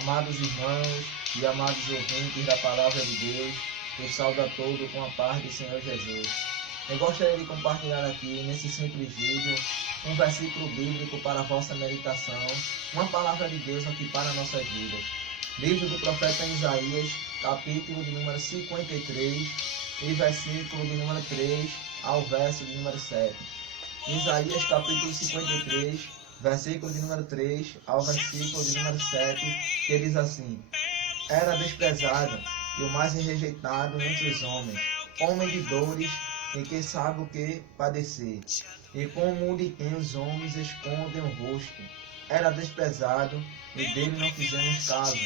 Amados irmãos e amados ouvintes da Palavra de Deus, eu saúdo a todos com a paz do Senhor Jesus. Eu gostaria de compartilhar aqui, nesse simples vídeo, um versículo bíblico para a vossa meditação, uma palavra de Deus aqui para nossas vidas. Livro do profeta Isaías, capítulo de número 53, e versículo de número 3 ao verso de número 7. Isaías, capítulo 53, versículo de número 3 ao versículo de número 7, que diz assim: Era desprezado e o mais rejeitado entre os homens, homem de dores, em que sabe o que padecer, e como o de quem os homens escondem o rosto. Era desprezado e dele não fizemos caso.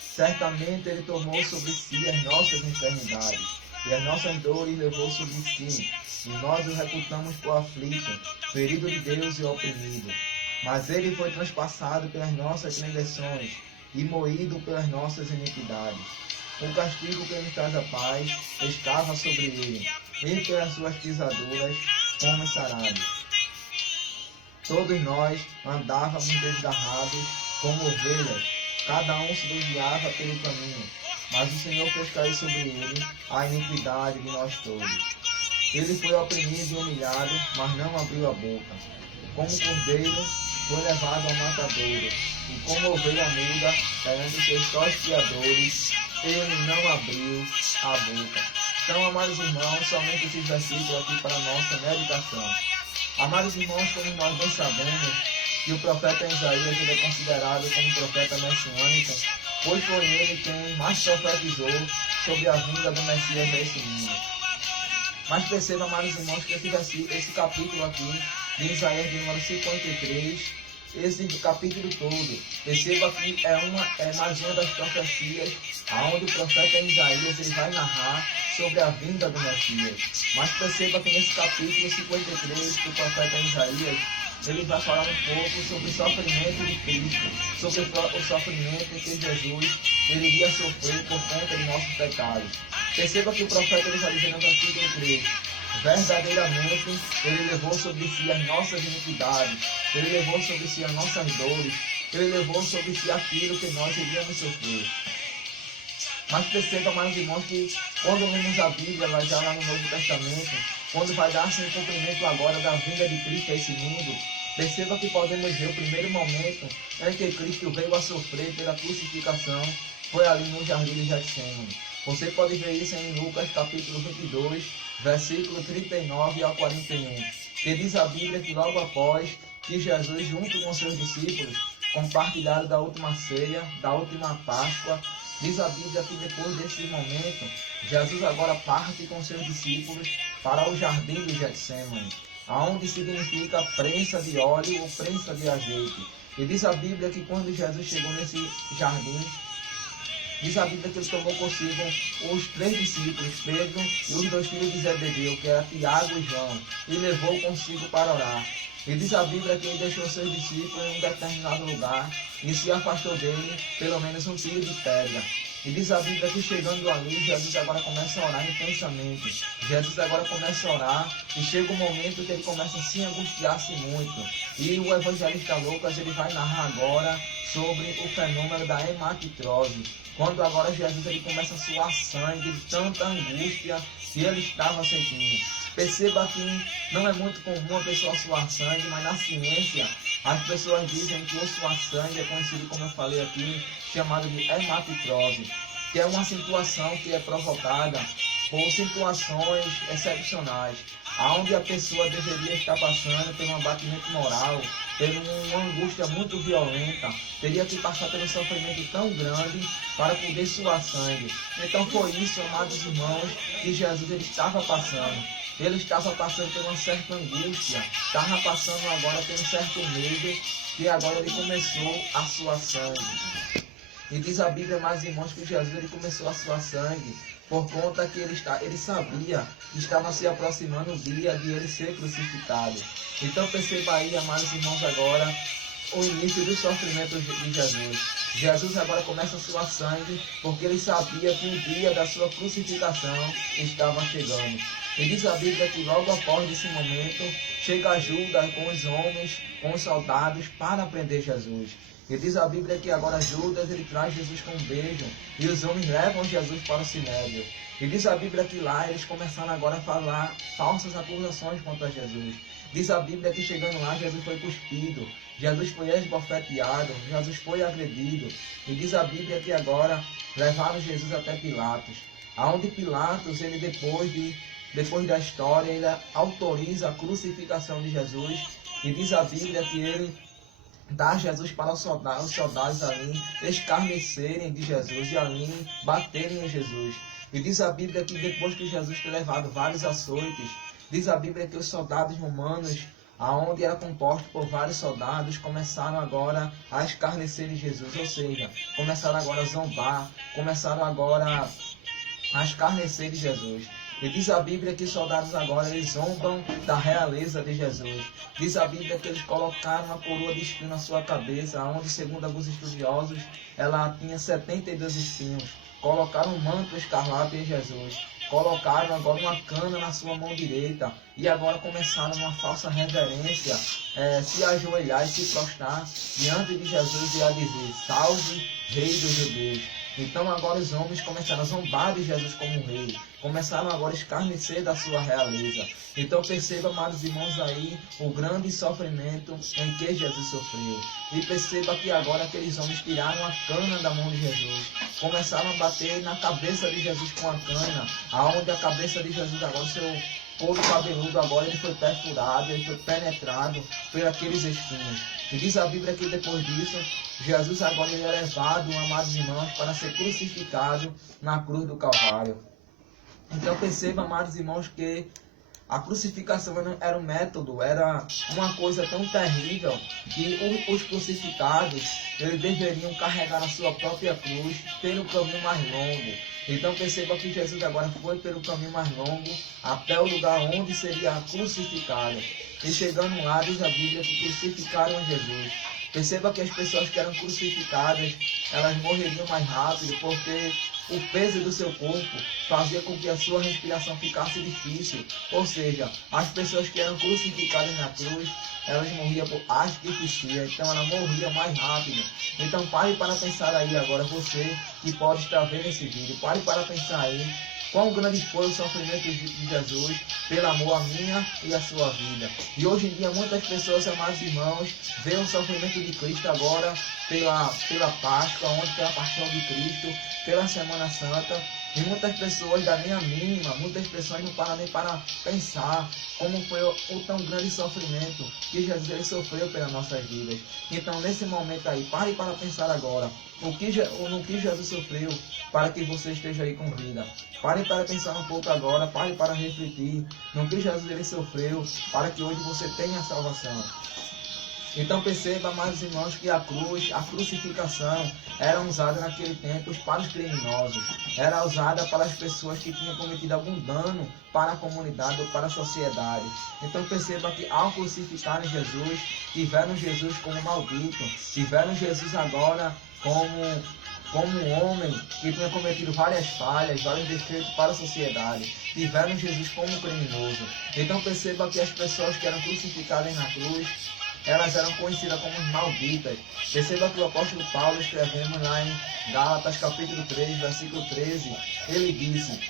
Certamente ele tomou sobre si as nossas enfermidades, e as nossas dores levou sobre si, e nós o reputamos por aflito, ferido de Deus e oprimido. Mas ele foi transpassado pelas nossas transgressões e moído pelas nossas iniquidades. O castigo que nos traz a paz estava sobre ele, e pelas suas pisaduras fomos sarados. Todos nós andávamos desgarrados como ovelhas, cada um se desviava pelo caminho, mas o Senhor fez cair sobre ele a iniquidade de nós todos. Ele foi oprimido e humilhado, mas não abriu a boca. Como cordeiro, foi levado ao matadouro, e como ovelha muda perante seus sóis criadores, ele não abriu a boca. Então, amados irmãos, somente esses versículos aqui para a nossa meditação. Amados irmãos, como nós bem sabemos que o profeta Isaías ele é considerado como profeta messiânico, pois foi ele quem mais profetizou sobre a vinda do Messias desse mundo. Mas perceba, amados irmãos, que esse capítulo aqui de Isaías de número 53, esse capítulo todo, perceba que é mais uma das profecias onde o profeta Isaías ele vai narrar sobre a vinda do Messias. Mas perceba que nesse capítulo 53 do profeta Isaías, ele vai falar um pouco sobre o sofrimento de Cristo, sobre o sofrimento que Jesus ele iria sofrer por conta de nossos pecados. Perceba que o profeta ele vai dizer no versículo 3: verdadeiramente ele levou sobre si as nossas iniquidades, ele levou sobre si as nossas dores, ele levou sobre si aquilo que nós iríamos sofrer. Mas perceba, mais irmãos, que quando lemos a Bíblia, já lá no Novo Testamento, quando vai dar-se um cumprimento agora da vinda de Cristo a esse mundo, perceba que podemos ver o primeiro momento em que Cristo veio a sofrer pela crucificação, foi ali no jardim de Getsêmani. Você pode ver isso em Lucas capítulo 22, versículo 39 ao 41, que diz a Bíblia que logo após que Jesus, junto com seus discípulos, compartilharam da última ceia, da última Páscoa, diz a Bíblia que depois desse momento, Jesus agora parte com seus discípulos para o jardim de Getsêmani, aonde significa prensa de óleo ou prensa de azeite. E diz a Bíblia que quando Jesus chegou nesse jardim, diz a Bíblia que ele tomou consigo os 3 discípulos, Pedro e os 2 filhos de Zebedeu, que eram Tiago e João, e levou consigo para orar. E diz a Bíblia que ele deixou seus discípulos em um determinado lugar e se afastou dele pelo menos um tiro de pedra. E diz a Bíblia que chegando ali, Jesus agora começa a orar intensamente. Jesus agora começa a orar e chega um momento que ele começa a se angustiar-se muito. E o evangelista Lucas ele vai narrar agora sobre o fenômeno da hematitrose. Quando agora Jesus ele começa a suar sangue de tanta angústia que ele estava sentindo. Perceba que não é muito comum a pessoa suar sangue, mas na ciência as pessoas dizem que o suar sangue é conhecido, como eu falei aqui, chamado de hematitrose, que é uma situação que é provocada por situações excepcionais, onde a pessoa deveria estar passando por um abatimento moral, por uma angústia muito violenta, teria que passar por um sofrimento tão grande para poder suar sangue. Então foi isso, amados irmãos, que Jesus ele estava passando. Ele estava passando por uma certa angústia, estava passando agora por um certo medo, que agora ele começou a suar sangue. E diz a Bíblia, mais irmãos, que Jesus ele começou a suar sangue por conta que ele sabia que estava se aproximando o dia de ele ser crucificado. Então perceba aí, amados irmãos, agora o início do sofrimento de Jesus. Jesus agora começa a suar sangue porque ele sabia que o dia da sua crucificação estava chegando. E diz a Bíblia que logo após esse momento chega a Judas com os homens, com os soldados para prender Jesus. E diz a Bíblia que agora Judas, ele traz Jesus com um beijo, e os homens levam Jesus para o sinédrio. E diz a Bíblia que lá eles começaram agora a falar falsas acusações contra Jesus. Diz a Bíblia que chegando lá, Jesus foi cuspido, Jesus foi esbofeteado, Jesus foi agredido. E diz a Bíblia que agora levaram Jesus até Pilatos, aonde Pilatos, ele depois da história, ele autoriza a crucificação de Jesus. E diz a Bíblia que ele dá Jesus para os soldados ali escarnecerem de Jesus e ali baterem em Jesus. E diz a Bíblia que depois que Jesus foi levado vários açoites, diz a Bíblia que os soldados romanos, aonde era composto por vários soldados, começaram agora a escarnecer de Jesus, ou seja, começaram agora a zombar, começaram agora a escarnecer de Jesus. E diz a Bíblia que os soldados agora eles zombam da realeza de Jesus. Diz a Bíblia que eles colocaram uma coroa de espinho na sua cabeça, onde, segundo alguns estudiosos, ela tinha 72 espinhos. Colocaram um manto escarlate em Jesus. Colocaram agora uma cana na sua mão direita. E agora começaram uma falsa reverência, se ajoelhar e se prostrar diante de Jesus e a dizer: salve, Rei dos Judeus. Então agora os homens começaram a zombar de Jesus como rei, começaram agora a escarnecer da sua realeza. Então perceba, amados irmãos, aí o grande sofrimento em que Jesus sofreu. E perceba que agora aqueles homens tiraram a cana da mão de Jesus, começaram a bater na cabeça de Jesus com a cana, aonde a cabeça de Jesus agora, seu couro cabeludo agora, ele foi perfurado, ele foi penetrado por aqueles espinhos. E diz a Bíblia que depois disso, Jesus agora ele é levado, amados irmãos, para ser crucificado na cruz do Calvário. Então perceba, amados irmãos, que a crucificação era um método, era uma coisa tão terrível que os crucificados eles deveriam carregar a sua própria cruz pelo caminho mais longo. Então perceba que Jesus agora foi pelo caminho mais longo até o lugar onde seria crucificado. E chegando lá, diz a Bíblia que crucificaram Jesus. Perceba que as pessoas que eram crucificadas, elas morreriam mais rápido, porque o peso do seu corpo fazia com que a sua respiração ficasse difícil. Ou seja, as pessoas que eram crucificadas na cruz, elas morriam por asfixia, então elas morriam mais rápido. Então pare para pensar aí agora, você que pode estar vendo esse vídeo, pare para pensar aí quão grande foi o sofrimento de Jesus pelo amor a minha e a sua vida. E hoje em dia muitas pessoas, amados irmãos, veem o sofrimento de Cristo agora pela Páscoa, onde tem a paixão de Cristo, pela Semana Santa. E muitas pessoas dão nem a mínima, muitas pessoas não param nem para pensar como foi o tão grande sofrimento que Jesus ele sofreu pelas nossas vidas. Então nesse momento aí, pare para pensar agora no que Jesus sofreu para que você esteja aí com vida. Pare para pensar um pouco agora, pare para refletir no que Jesus ele sofreu para que hoje você tenha salvação. Então perceba, amados irmãos, que a crucificação era usada naquele tempo para os criminosos, era usada para as pessoas que tinham cometido algum dano para a comunidade ou para a sociedade. Então perceba que ao crucificarem Jesus, tiveram Jesus como maldito, tiveram Jesus agora como um homem que tinha cometido várias falhas, vários defeitos para a sociedade. Tiveram Jesus como criminoso. Então perceba que as pessoas que eram crucificadas na cruz, elas eram conhecidas como malditas. Perceba que o apóstolo Paulo, escrevendo lá em Gálatas capítulo 3, versículo 13, ele disse: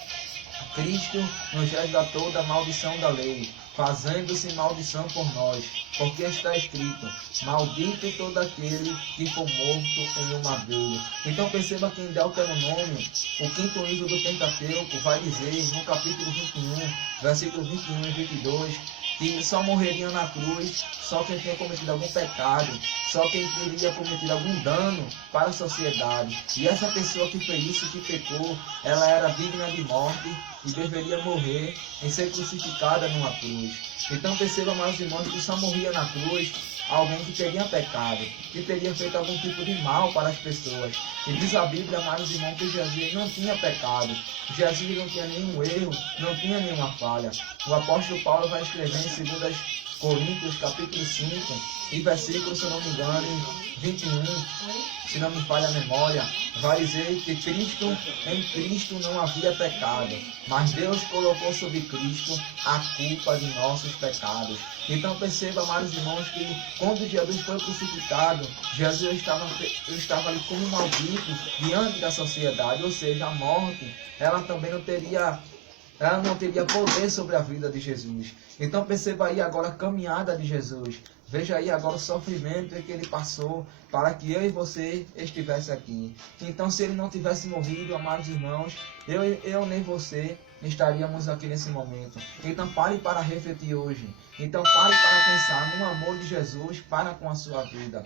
Cristo nos resgatou da maldição da lei, fazendo-se maldição por nós, porque está escrito: maldito todo aquele que for morto em um madeiro. Então perceba que em Deuteronômio, o 5º livro do Pentateuco, vai dizer no capítulo 21, versículo 21 e 22, que só morreriam na cruz só quem tinha cometido algum pecado, só quem teria cometido algum dano para a sociedade. E essa pessoa que fez isso, que pecou, ela era digna de morte e deveria morrer em ser crucificada numa cruz. Então perceba, meus irmãos, que só morria na cruz alguém que teria pecado, que teria feito algum tipo de mal para as pessoas. E diz a Bíblia, amados irmãos, que Jesus não tinha pecado, Jesus não tinha nenhum erro, não tinha nenhuma falha. O apóstolo Paulo vai escrever em 2 Coríntios capítulo 5, e versículo, se eu não me engano, 21, se não me falha a memória, vai dizer que em Cristo não havia pecado, mas Deus colocou sobre Cristo a culpa de nossos pecados. Então perceba, amados irmãos, que quando Jesus foi crucificado, Jesus estava ali como um maldito diante da sociedade, ou seja, a morte, ela não teria poder sobre a vida de Jesus. Então perceba aí agora a caminhada de Jesus. Veja aí agora o sofrimento que ele passou para que eu e você estivesse aqui. Então, se ele não tivesse morrido, amados irmãos, eu nem você estaríamos aqui nesse momento. Então pare para refletir hoje. Então pare para pensar no amor de Jesus para com a sua vida.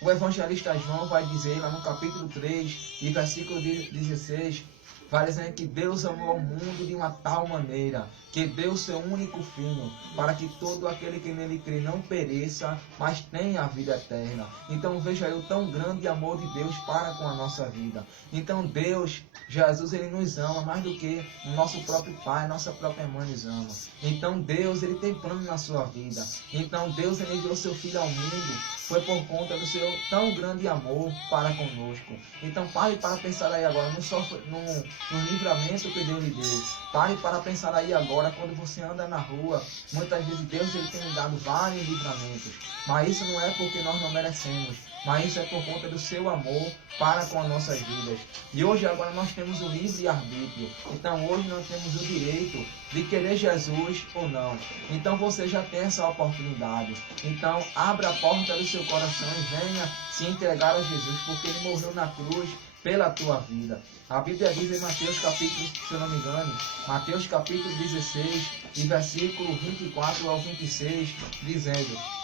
O evangelista João vai dizer lá no capítulo 3 e versículo 16, vai dizer que Deus amou o mundo de uma tal maneira que deu seu único filho, para que todo aquele que nele crê não pereça, mas tenha a vida eterna. Então veja aí o tão grande amor de Deus para com a nossa vida. Então Deus, Jesus, ele nos ama mais do que o nosso próprio pai, nossa própria mãe nos ama. Então Deus, ele tem plano na sua vida. Então Deus, ele enviou seu filho ao mundo, foi por conta do seu tão grande amor para conosco. Então pare para pensar aí agora no livramento que Deus lhe deu. Pare para pensar aí agora quando você anda na rua. Muitas vezes Deus, ele tem dado vários livramentos. Mas isso não é porque nós não merecemos, mas isso é por conta do seu amor para com as nossas vidas. E hoje agora nós temos o livre-arbítrio. Então hoje nós temos o direito de querer Jesus ou não. Então você já tem essa oportunidade. Então abra a porta do seu coração e venha se entregar a Jesus, porque ele morreu na cruz pela tua vida. A Bíblia diz em Mateus capítulo, se eu não me engano, Mateus capítulo 16 e versículo 24 ao 26, dizendo: